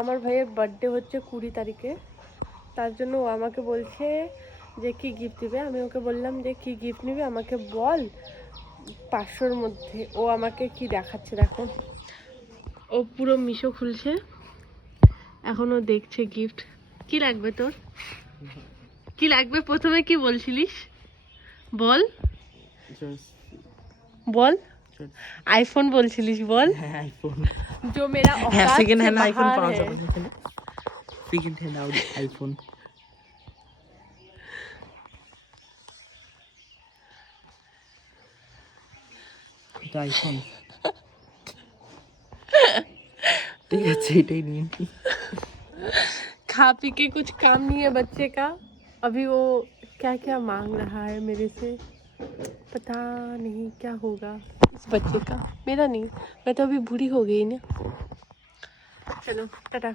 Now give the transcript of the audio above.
আমার ভাইয়ের বার্থডে হচ্ছে 20 তারিখে, তার জন্য ও আমাকে বলছে যে কি গিফট দিবে। আমি ওকে বললাম যে কি গিফট নিবি আমাকে বল 500-র মধ্যে। ও আমাকে কি দেখাচ্ছে দেখো, ও পুরো মিশো খুলছে, এখন ও দেখছে গিফট। কি লাগবে তোর, কি লাগবে? প্রথমে কি বলছিলিস বল বল। आईफोन बोलছিলিস বল। आईफोन जो मेरा औकात सेकंड से हैंड आईफोन बाहर 500 है। सेकंड हैंड आईफोन এটা আইফোন ঠিক আছে এটাই নিন। खा पी के कुछ काम नहीं है बच्चे का। अभी वो क्या क्या मांग रहा है मेरे से, पता नहीं क्या होगा इस बच्चे का। मेरा नहीं, मैं तो अभी बूढ़ी हो गई ना। चलो टाटा।